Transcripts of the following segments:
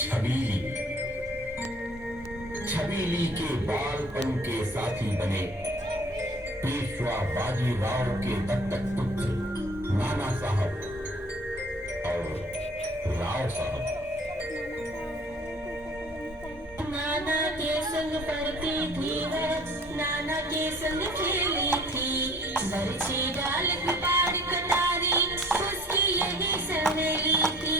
छबीली छबीली के बालपन के साथी बने पेशवा बाजीराव के दत्तक पुत्र नाना साहब और राव साहब। नाना के संग पढ़ती थी वह, नाना के संग खेली थी, बरछी डाल कुटार कटारी उसकी यही सहेली थी।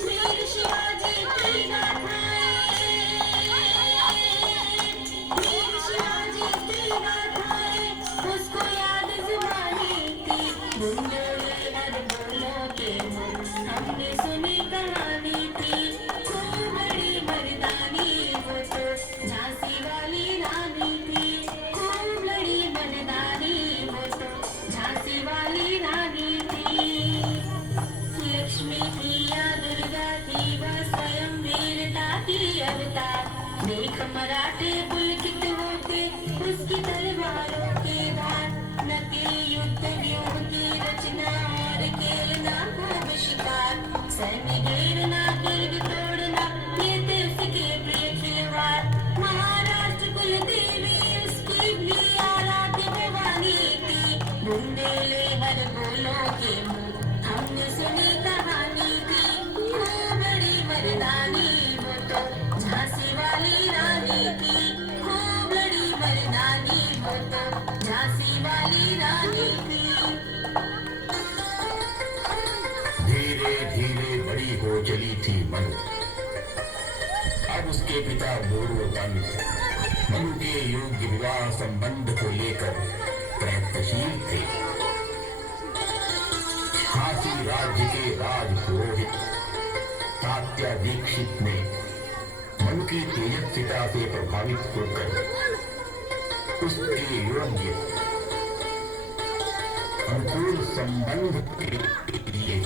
वीर शिवाजी की गाथाएं, वीर शिवाजी की गाथाएं उसको याद जुबानी थी। बुंदेले हर बोलों के मुख हमने सुनी कहानी थी। खूब बड़ी मर्दानी वो तो झांसी वाली रानी थी। खूब बड़ी मर्दानी वो तो झांसी वाली रानी थी। लक्ष्मी थी या दुर्गा थी वह स्वयं वीरता की अवतार। देख मराठे पुलकित होते उसकी तलवारों के धार। न के युद्ध व्यूह की रचना और खेलना खूब शिकार। सैन्य घेरना गिर्द तोड़ना ये थे उसके प्रिय खिलवाड़। महाराष्ट्र कुल देवी उसकी भी आराध्य भवानी थी। बुंदेले हर बोलों के मुंह हमने सुनी कहानी थी। खूब बड़ी मर्दानी वो तो झांसी वाली रानी थी। खूब बड़ी मर्दानी वो तो झांसी वाली रानी थी। धीरे धीरे बड़ी हो चली थी मनु। अब उसके पिता मोरोपन मनु के योग्य विवाह संबंध को लेकर प्रयत्नशील थे। झांसी राज्य के राजपुरोहित तात्या दीक्षित ने मनु की तेजस्विता से प्रभावित होकर उसके योग्य अनुकूल संबंध के लिए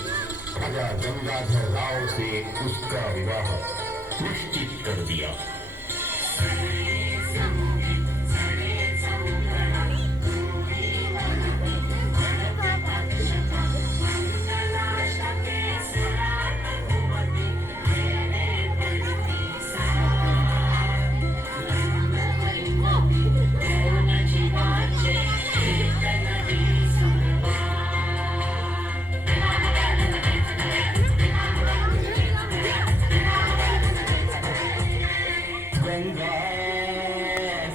राजा गंगाधर राव से उसका विवाह निश्चित कर दिया। गंगा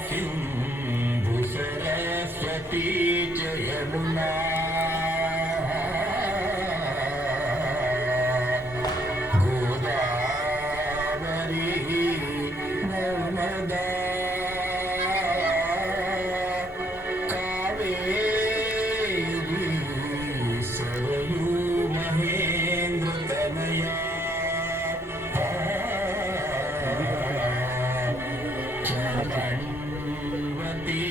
सिंधु सरस्वती च यमुना गोदावरी नर्मदा कावेरी सरयू महेंद्र तनया चरणवती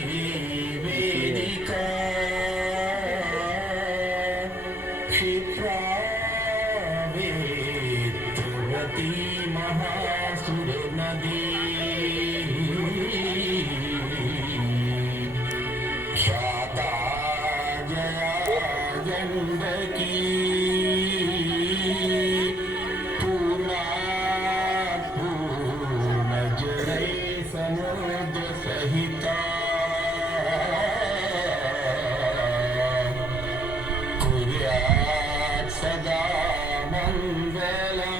वेदिका क्षिप्रा वेत्रवती महासुर नदी ख्याता जया गंडकी पूर्णा पूर्ण जय समुद्र सहिता कुर्यात् सदा मंगलम्।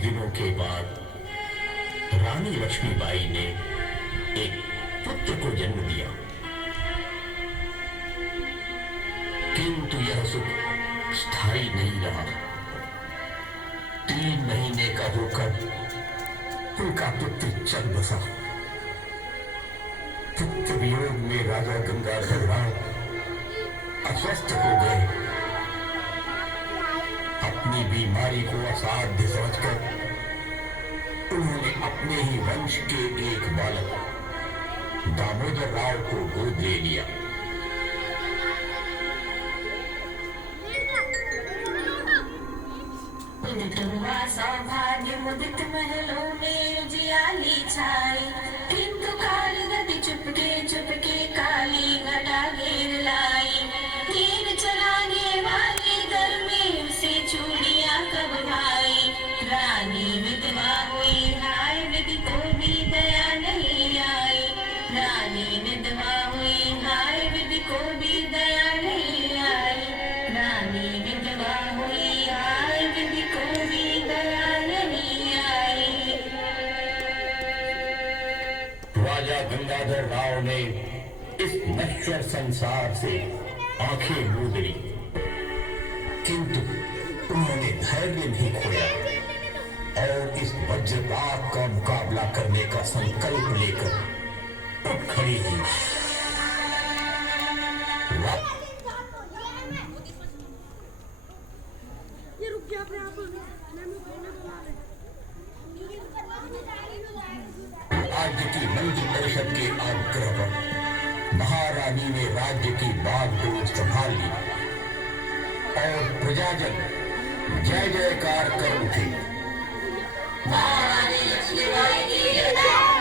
दिनों के बाद रानी लक्ष्मीबाई ने एक पुत्र को जन्म दिया, किंतु यह सुख स्थायी नहीं रहा। 3 महीने का होकर उनका पुत्र चल बसा। पुत्र वियोग में राजा गंगाधर राव अस्वस्थ हो गए। अपनी बीमारी को असाध्य समझकर उन्होंने अपने ही वंश के एक बालक दामोदर राव को गोद ले लिया। सौभाग्य मुदित महलों में उजियाली छाई, किंतु काल गति चुपके चुपके काली घटा घेर लाई। तीर चलाने वाले घर में उसे चूड़ियां कब भाई। रानी विधवा हुई हाय, विधि को भी दया नहीं आई। रानी विधवा हुई हाय, विधि को भी दया नहीं आई। रानी विधवा हुई हाय, विधि को भी दया नहीं आई। राजा गंगाधर राव ने इस नश्वर संसार से आंखें मूंद ली, किंतु उन्होंने धैर्य नहीं खोया और इस वज्रपात का मुकाबला करने का संकल्प लेकर उठ खड़ी हुई। राज्य की मंत्री परिषद के आग्रह पर महारानी ने राज्य की बागडोर संभाल ली और प्रजाजन जय जयकार कर उठे। महारानी लक्ष्मीबाई की जय,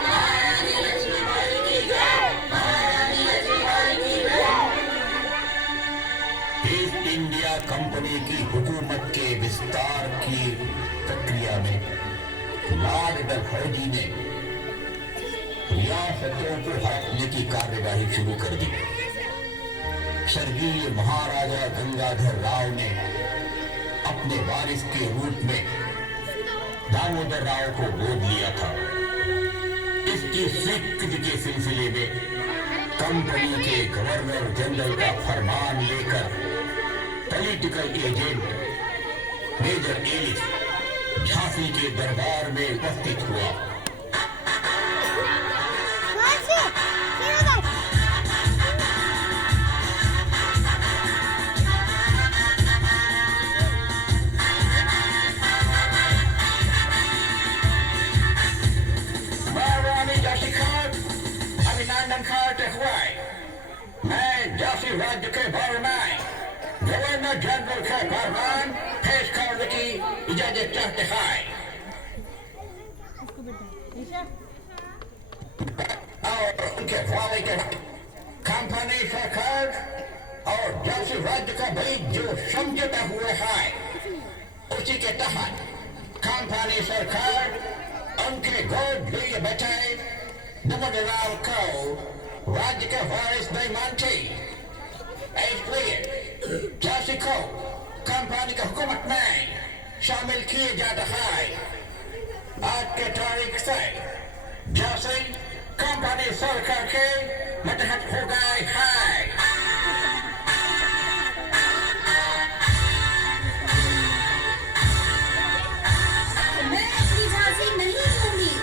महारानी लक्ष्मीबाई की जय, महारानी लक्ष्मीबाई की जय। ईस्ट इंडिया कंपनी की हुकूमत के विस्तार की प्रक्रिया में लॉर्ड डलहौजी ने रियासतों को हड़पने की कार्यवाही शुरू कर दी। स्वर्गीय महाराजा गंगाधर राव ने अपने वारिस के रूप में दामोदर राव को गोद लिया था। इसकी स्वीकृति के सिलसिले में कंपनी के गवर्नर जनरल का फरमान लेकर political agent major Ellis Jhansi के दरबार में उपस्थित हुआ। मैं झांसी राज्य के बारे में गवर्नर जनरल के फरमान पेश करने की इजाजत चाहते हैं और उनके वाले के कंपनी सरकार और झांसी राज्य का बीच जो समझौता हुआ है उसी के तहत कंपनी सरकार उनके गोद लिए बैठे दामोदर राव को राज्य के वारिस नहीं मानती। इसलिए झांसी को कंपनी की हुकूमत में शामिल किया जाता है। आज के तारीख से झांसी कंपनी सरकार के मतहत हो गए हैं। मैं अपनी झांसी नहीं दूंगी।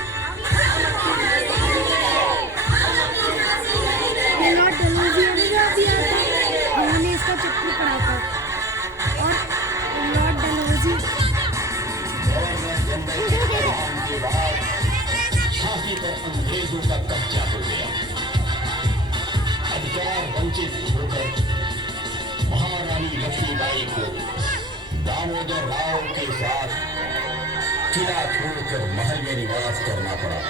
लॉर्ड डलहौजी ने दिया था, उन्होंने इसका चिट्ठी पढ़ा था और लॉर्ड डलहौजी झांसी पर अंग्रेजों का कब्जा हो गया। अधिकार वंचित होकर महारानी लक्ष्मीबाई को दामोदर राव के साथ किला छोड़कर महल में निवास करना पड़ा।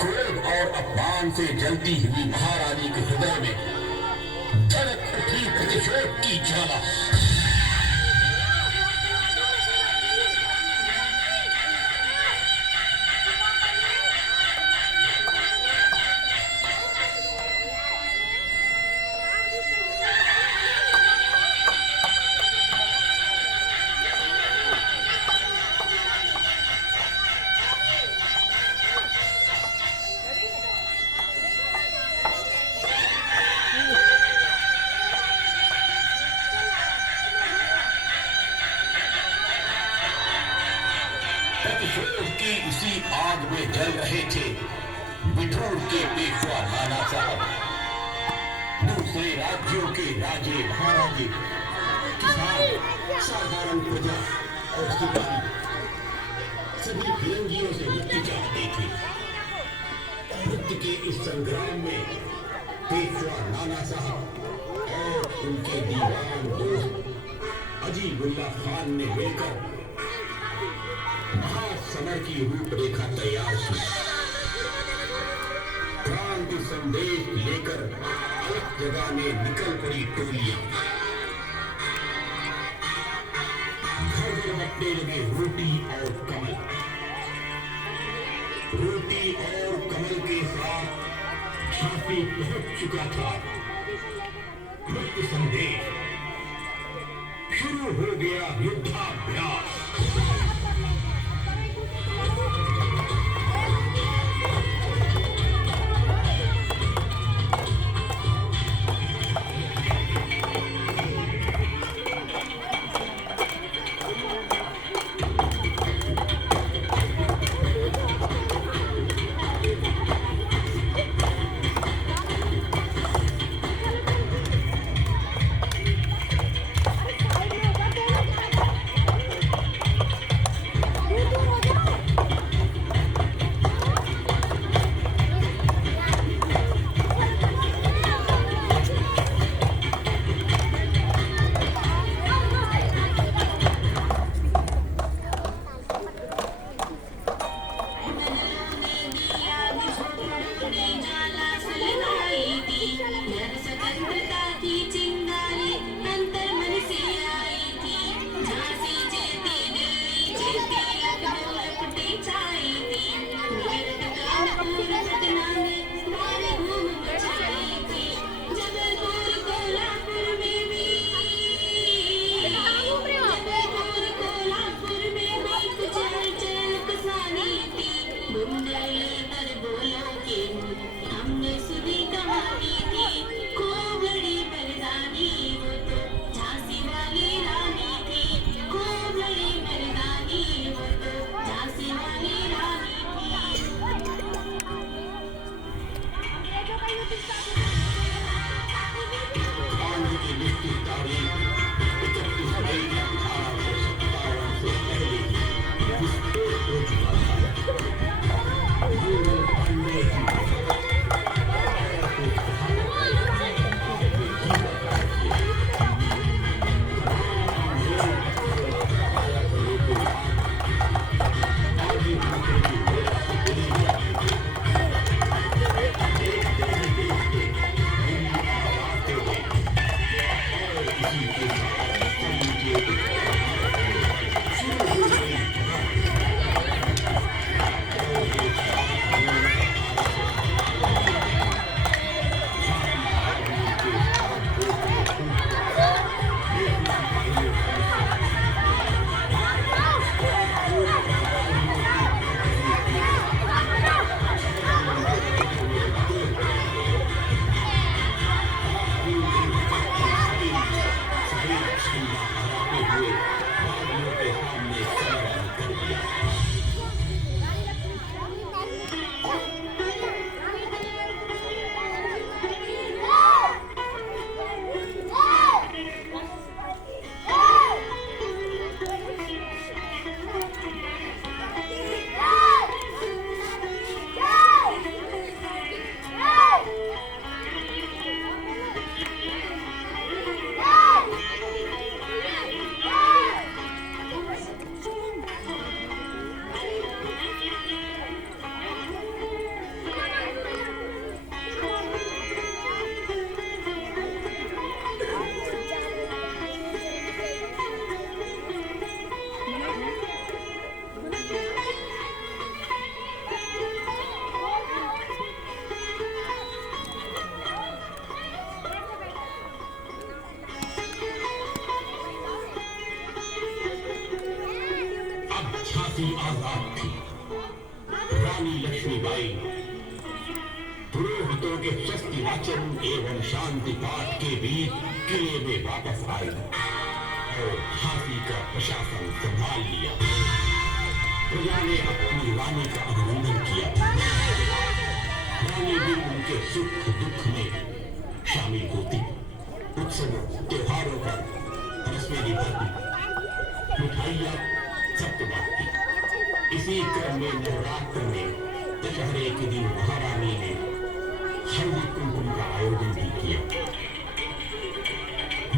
क्रोध और अपमान से जलती हुई महारानी के हृदय में धड़क उठी प्रतिशोध की ज्वाला। की इसी आग में जल रहे थे बिठूर के पेशवा नाना साहब, दूसरे राज्यों के राजे महाराजे, किसान, साधारण प्रजा और सिपाही सभी फिरंगियों से मुक्ति चाहते थे। मुक्ति के इस संग्राम में पेशवा नाना साहब और उनके दीवान दोस्त अजीबुल्ला खान ने मिलकर महासमर की रूपरेखा तैयार की। क्रांति संदेश लेकर अलग जगह में निकल पड़ी टोलियां। घर घर बटने लगे रोटी और कमल। रोटी और कमल के साथ झांसी पहुंच चुका था। मुक्त संदेश शुरू हो गया युद्धाभ्यास। झांसी आजाद थी। रानी लक्ष्मीबाई पुरोहितों के शस्त्र वाचन एवं शांति पाठ के बीच किले में वापस आई और झांसी का प्रशासन संभाल लिया। प्रजा ने अपनी रानी का अभिनंदन किया। रानी भी उनके सुख दुख में शामिल होती। उत्सवों त्योहारों पर रस्में निभाती, मिठाइयाँ सबको बांटती। इसी क्रम में नवरात्र में दशहरे के दिन महारानी ने हल्दी कुमकुम का आयोजन भी किया।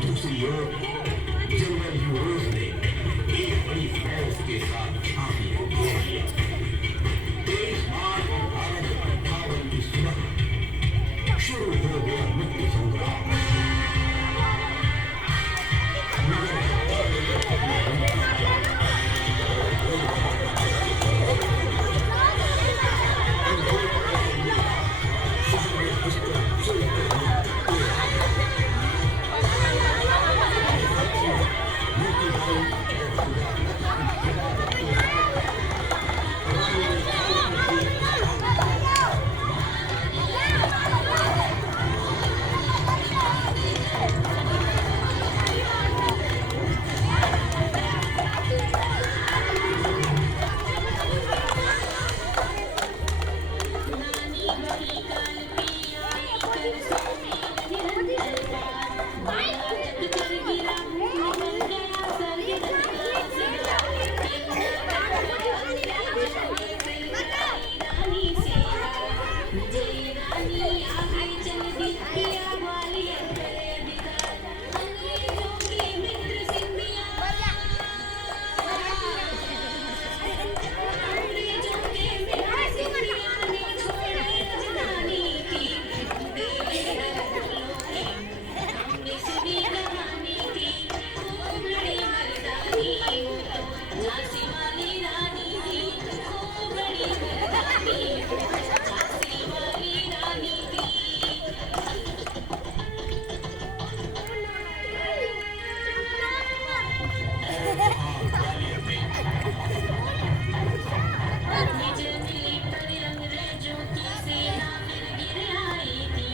दूसरी ओर जनरल यूरोज ने एक बड़ी फौज के साथ झांसी को घेर लिया। 23 मार्च 1858 की सुबह शुरू हो गया मुक्ति संग्राम। नानी बड़ी काल पे आई कर सोने निरंतर पार बाला जब कर गिरा निकल गया स्वर्ग रानी से जय रानी आगे चल दी किया वाली अंतरे बिगाड़ अंग्रेजों के मित्र सिंधिया अंग्रेजों के मित्र सिंधिया ने छोड़ी राजधानी की हमने सुनी कहानी थी खूब बड़ी मर्दानी वो तो झांसी वाली रानी थी खूब बड़ी मर्दानी वो तो झांसी वाली रानी थी विजय मिली पर अंग्रेजों की सेना फिर गिर आई थी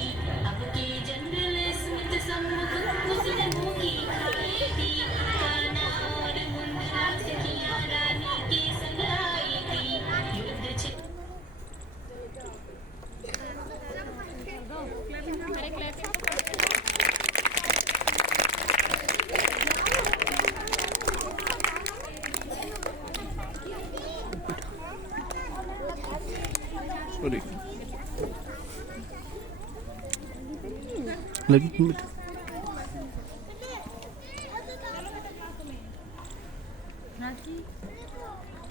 अब के जनरल स्मिथ सम्मुख उसने मुंह की खाई थी कान्हा और मुंदरा सखियां रानी के संग आई थी युद्ध छिड़ सॉरी लगी मिनट